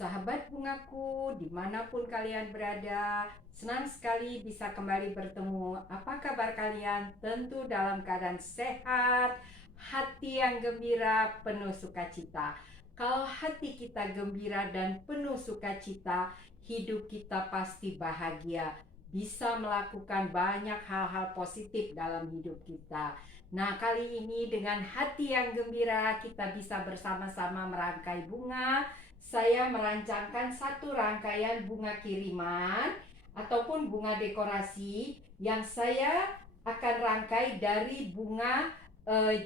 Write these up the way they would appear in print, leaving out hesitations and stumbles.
Sahabat bungaku, dimanapun kalian berada, senang sekali bisa kembali bertemu. Apa kabar kalian? Tentu dalam keadaan sehat, hati yang gembira, penuh sukacita. Kalau hati kita gembira dan penuh sukacita, hidup kita pasti bahagia. Bisa melakukan banyak hal-hal positif dalam hidup kita. Nah, kali ini dengan hati yang gembira, kita bisa bersama-sama merangkai bunga. Saya merancangkan satu rangkaian bunga kiriman ataupun bunga dekorasi yang saya akan rangkai dari bunga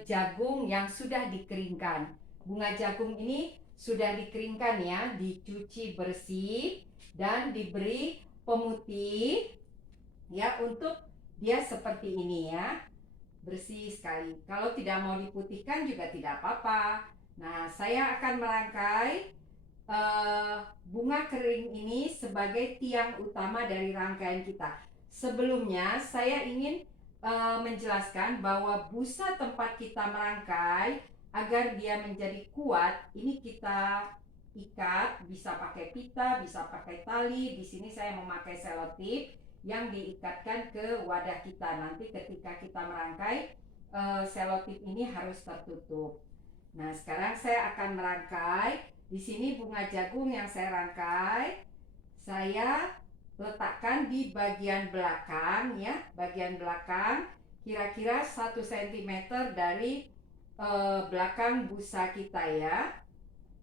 jagung yang sudah dikeringkan. Bunga jagung ini sudah dikeringkan ya, dicuci bersih dan diberi pemutih ya, untuk dia seperti ini ya, bersih sekali. Kalau tidak mau diputihkan juga tidak apa-apa. Nah, saya akan merangkai bunga kering ini sebagai tiang utama dari rangkaian kita. Sebelumnya saya ingin menjelaskan bahwa busa tempat kita merangkai agar dia menjadi kuat, ini kita ikat, bisa pakai pita, bisa pakai tali. Di sini saya memakai selotip yang diikatkan ke wadah kita. Nanti ketika kita merangkai, selotip ini harus tertutup. Nah, sekarang saya akan merangkai. Di sini bunga jagung yang saya rangkai, saya letakkan di bagian belakang ya, bagian belakang kira-kira 1 cm dari belakang busa kita ya.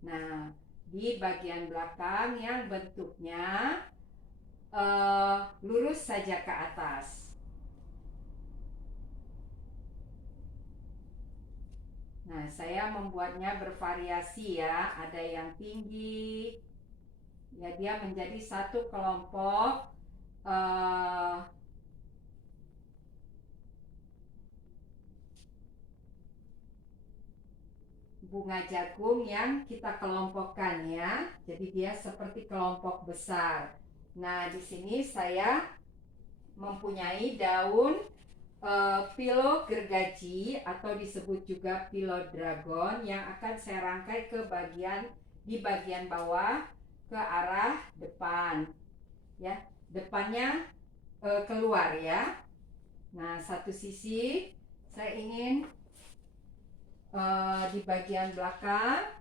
Nah, di bagian belakang yang bentuknya lurus saja ke atas. Nah, saya membuatnya bervariasi ya, ada yang tinggi, ya dia menjadi satu kelompok bunga jagung yang kita kelompokkan ya. Jadi dia seperti kelompok besar. Nah, di sini saya mempunyai daun pilo gergaji atau disebut juga pilo dragon yang akan saya rangkai ke di bagian bawah ke arah depan ya, depannya keluar ya. Nah, satu sisi saya ingin di bagian belakang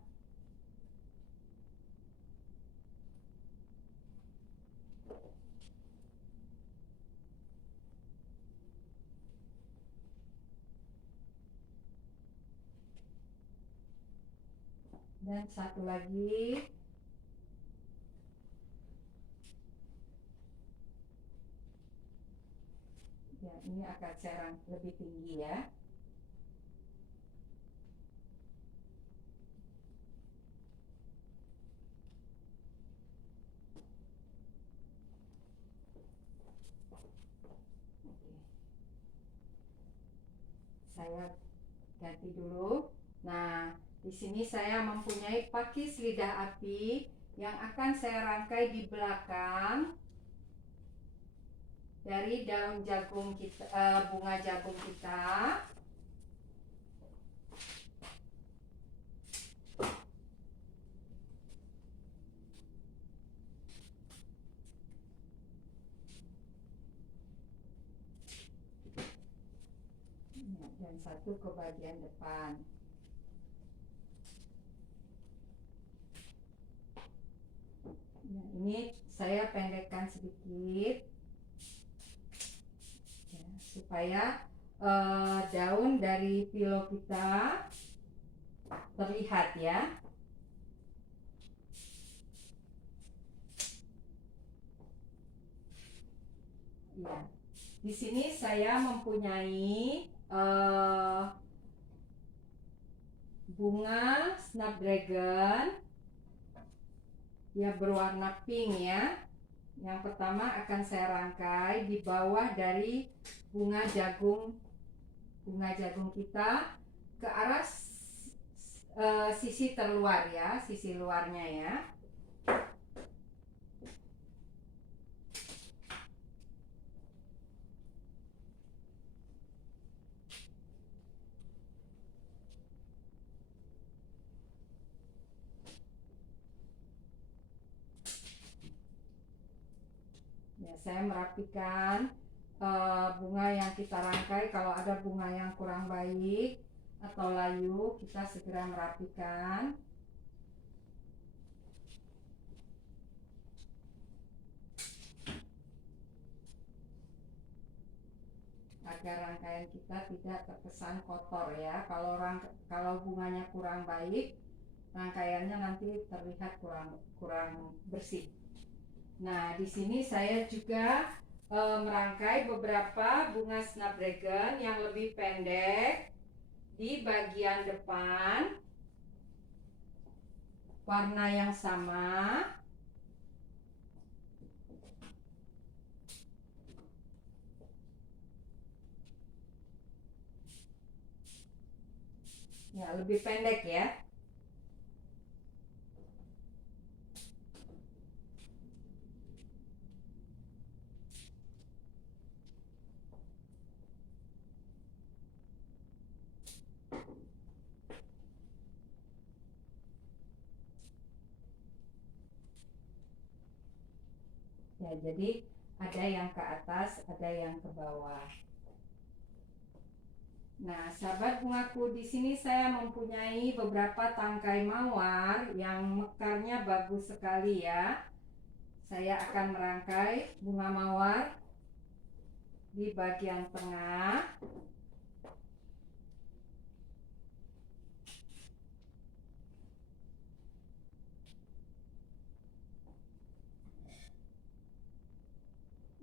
dan satu lagi ya, ini akan saya lebih tinggi ya. Oke. Saya ganti dulu. Nah, di sini saya mempunyai pakis lidah api yang akan saya rangkai di belakang dari daun jagung kita, bunga jagung kita. Dan satu ke bagian depan. Nah, ini saya pendekkan sedikit ya, supaya daun dari pilo kita terlihat ya. Ya, di sini saya mempunyai bunga snapdragon ya, berwarna pink ya. Yang pertama akan saya rangkai di bawah dari bunga jagung kita ke arah sisi terluar ya, sisi luarnya ya. Ya, saya merapikan bunga yang kita rangkai. Kalau ada bunga yang kurang baik atau layu, kita segera merapikan. Agar rangkaian kita tidak terkesan kotor ya. Kalau bunganya kurang baik, rangkaiannya nanti terlihat kurang bersih. Nah, di sini saya juga merangkai beberapa bunga snapdragon yang lebih pendek di bagian depan, warna yang sama. Ya, lebih pendek ya. Ya, jadi ada yang ke atas, ada yang ke bawah. Nah, sahabat bungaku, di sini saya mempunyai beberapa tangkai mawar yang mekarnya bagus sekali ya. Saya akan merangkai bunga mawar di bagian tengah.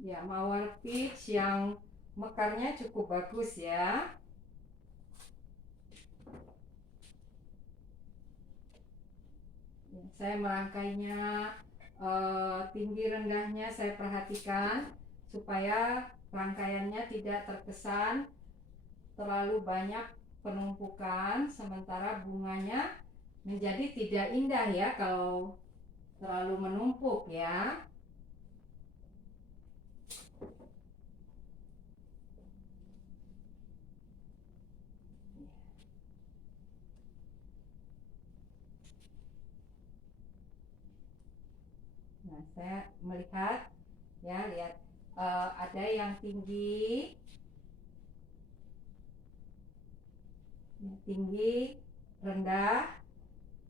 Ya, mawar peach yang mekarnya cukup bagus ya. Saya merangkainya tinggi rendahnya saya perhatikan supaya rangkaiannya tidak terkesan terlalu banyak penumpukan, sementara bunganya menjadi tidak indah ya kalau terlalu menumpuk ya. Nah, saya melihat ya, lihat ada yang tinggi, rendah.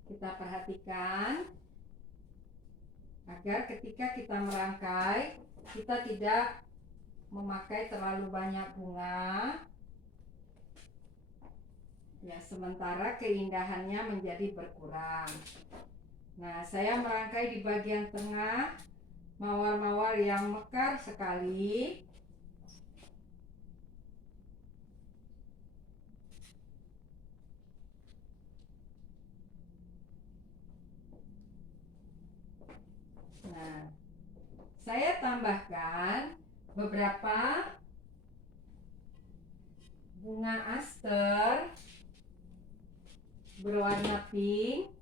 Kita perhatikan agar ketika kita merangkai, kita tidak memakai terlalu banyak bunga. Ya, sementara keindahannya menjadi berkurang. Nah, saya merangkai di bagian tengah mawar-mawar yang mekar sekali. Nah, saya tambahkan beberapa bunga aster berwarna pink.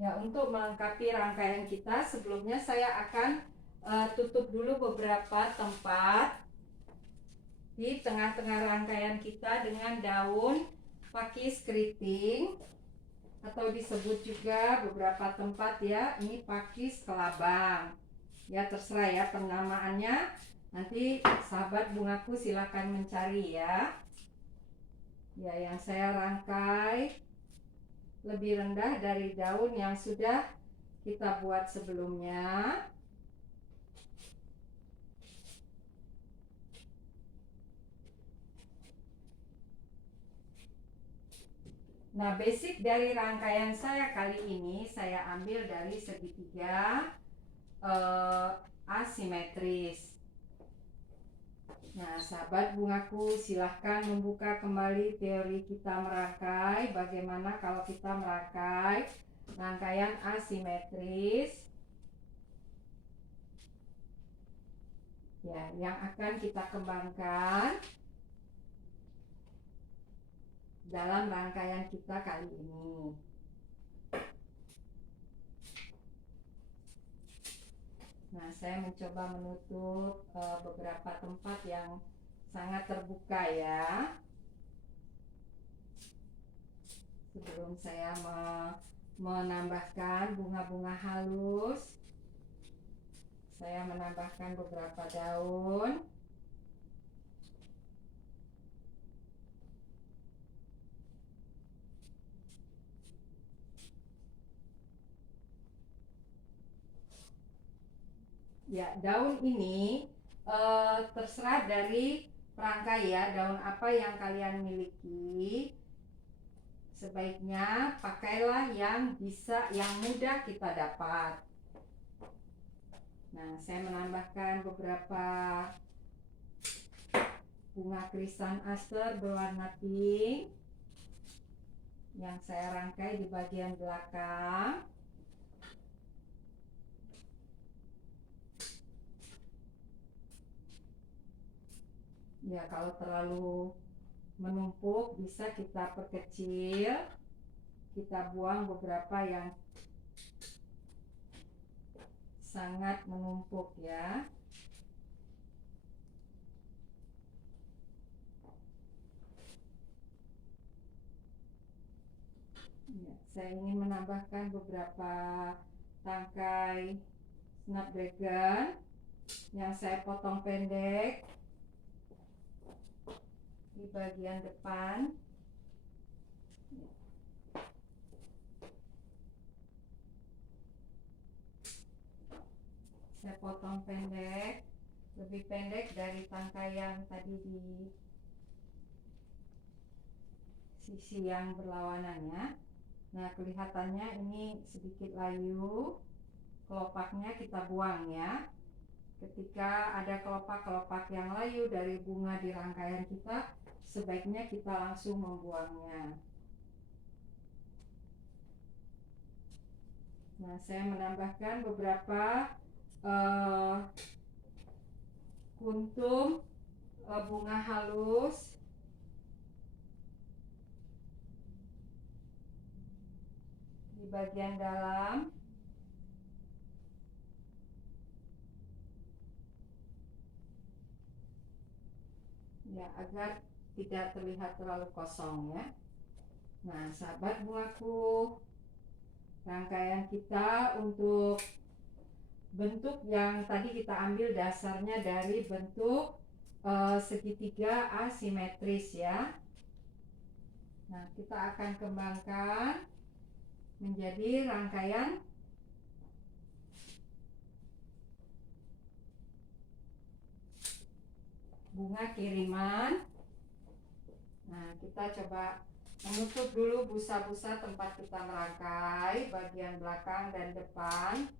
Ya, untuk melengkapi rangkaian kita, sebelumnya saya akan tutup dulu beberapa tempat di tengah-tengah rangkaian kita dengan daun pakis keriting, atau disebut juga beberapa tempat ya, ini pakis kelabang. Ya, terserah ya penamaannya. Nanti sahabat bungaku silakan mencari ya. Ya, yang saya rangkai lebih rendah dari daun yang sudah kita buat sebelumnya. Nah, basic dari rangkaian saya kali ini saya ambil dari segitiga asimetris. Nah, sahabat bungaku, silahkan membuka kembali teori kita merangkai. Bagaimana kalau kita merangkai rangkaian asimetris? Ya, yang akan kita kembangkan dalam rangkaian kita kali ini. Nah, saya mencoba menutup beberapa tempat yang sangat terbuka ya. Sebelum saya menambahkan bunga-bunga halus, saya menambahkan beberapa daun. Ya, daun ini terserah dari perangkai ya, daun apa yang kalian miliki. Sebaiknya pakailah yang mudah kita dapat. Nah, saya menambahkan beberapa bunga krisantaster berwarna pink yang saya rangkai di bagian belakang. Ya, kalau terlalu menumpuk bisa kita perkecil. Kita buang beberapa yang sangat menumpuk ya. Ya, saya ingin menambahkan beberapa tangkai snapdragon yang saya potong pendek di bagian depan. Saya potong pendek, lebih pendek dari tangkai yang tadi di sisi yang berlawanannya. Nah, kelihatannya ini sedikit layu. Kelopaknya kita buang ya. Ketika ada kelopak-kelopak yang layu dari bunga di rangkaian kita, sebaiknya kita langsung membuangnya. Nah, saya menambahkan beberapa kuntum bunga halus di bagian dalam. Ya, agar tidak terlihat terlalu kosong ya. Nah, sahabat bungaku, rangkaian kita untuk bentuk yang tadi kita ambil dasarnya dari bentuk segitiga asimetris ya. Nah, kita akan kembangkan menjadi rangkaian bunga kiriman. Nah, kita coba menutup dulu busa-busa tempat kita merangkai, bagian belakang dan depan.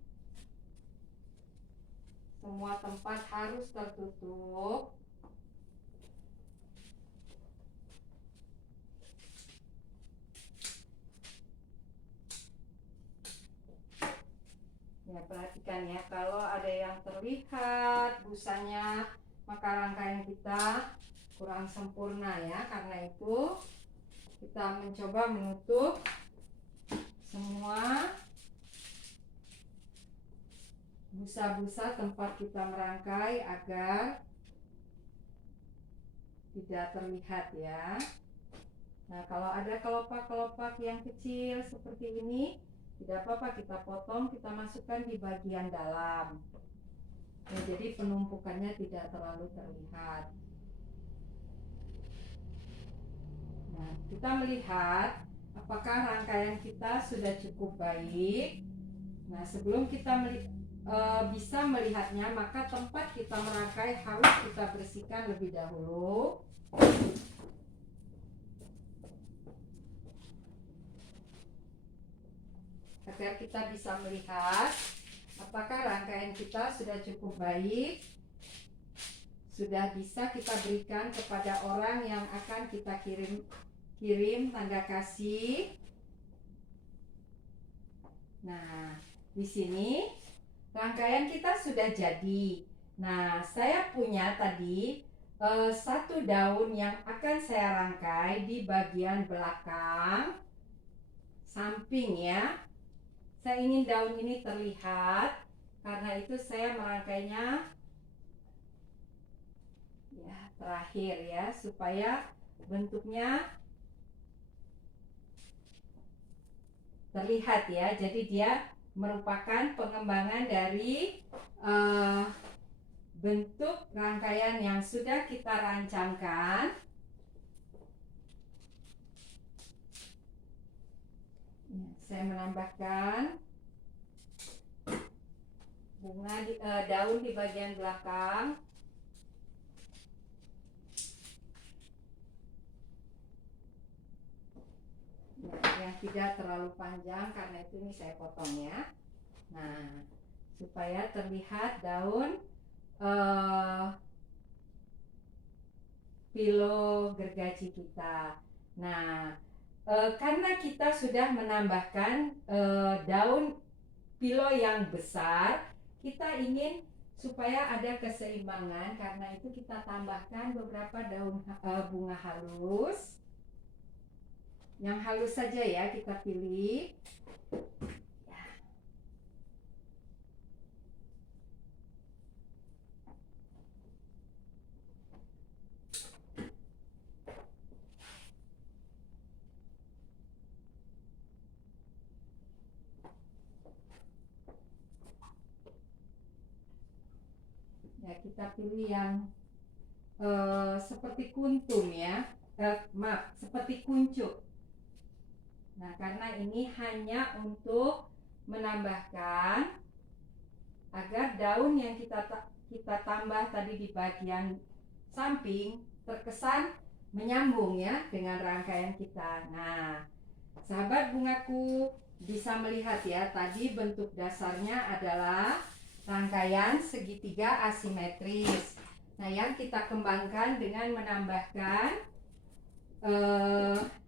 Semua tempat harus tertutup. Ya, perhatikan ya, kalau ada yang terlihat busanya, maka rangkaian kita kurang sempurna ya. Karena itu kita mencoba menutup semua busa-busa tempat kita merangkai agar tidak terlihat ya. Nah, kalau ada kelopak-kelopak yang kecil seperti ini, tidak apa-apa, kita potong, kita masukkan di bagian dalam. Nah, jadi penumpukannya tidak terlalu terlihat. Nah, kita melihat apakah rangkaian kita sudah cukup baik. Nah, sebelum kita bisa melihatnya, maka tempat kita merangkai harus kita bersihkan lebih dahulu. Agar kita bisa melihat apakah rangkaian kita sudah cukup baik, sudah bisa kita berikan kepada orang yang akan kita kirim tanda kasih. Nah, di sini rangkaian kita sudah jadi. Nah, saya punya tadi satu daun yang akan saya rangkai di bagian belakang samping ya. Saya ingin daun ini terlihat, karena itu saya merangkainya ya terakhir ya, supaya bentuknya terlihat ya. Jadi dia merupakan pengembangan dari bentuk rangkaian yang sudah kita rancangkan. Saya menambahkan bunga daun di bagian belakang. Yang tidak terlalu panjang, karena itu ini saya potong ya. Nah, supaya terlihat daun philo gergaji kita. Nah, karena kita sudah menambahkan daun philo yang besar, kita ingin supaya ada keseimbangan, karena itu kita tambahkan beberapa daun bunga halus. Yang halus saja ya kita pilih. Ya, kita pilih yang seperti kuntum ya, seperti kuncup. Nah, karena ini hanya untuk menambahkan agar daun yang kita tambah tadi di bagian samping terkesan menyambung ya dengan rangkaian kita. Nah, sahabat bungaku bisa melihat ya, tadi bentuk dasarnya adalah rangkaian segitiga asimetris. Nah, yang kita kembangkan dengan menambahkan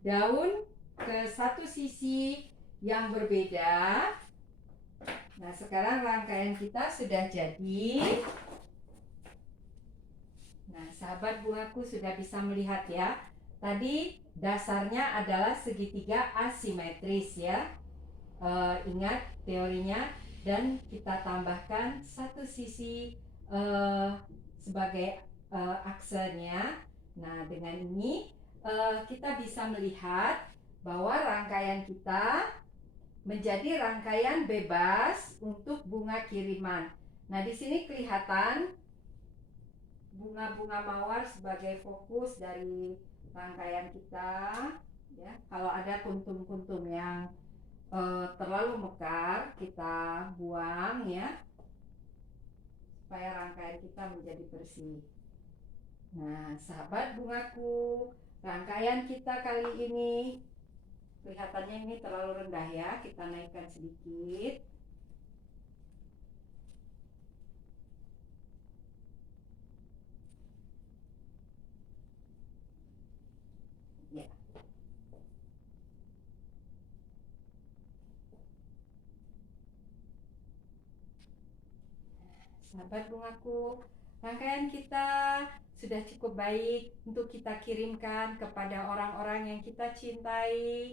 daun ke satu sisi yang berbeda. Nah, sekarang rangkaian kita sudah jadi. Nah, sahabat bungaku sudah bisa melihat ya. Tadi dasarnya adalah segitiga asimetris ya. Ingat teorinya, dan kita tambahkan satu sisi sebagai aksenya. Nah, dengan ini kita bisa melihat bahwa rangkaian kita menjadi rangkaian bebas untuk bunga kiriman. Nah, di sini kelihatan bunga-bunga mawar sebagai fokus dari rangkaian kita. Ya, kalau ada kuntum-kuntum yang terlalu mekar, kita buang ya, supaya rangkaian kita menjadi bersih. Nah, sahabat bungaku, rangkaian kita kali ini kelihatannya ini terlalu rendah ya, kita naikkan sedikit. Ya. Sahabat bungaku, rangkaian kita sudah cukup baik untuk kita kirimkan kepada orang-orang yang kita cintai.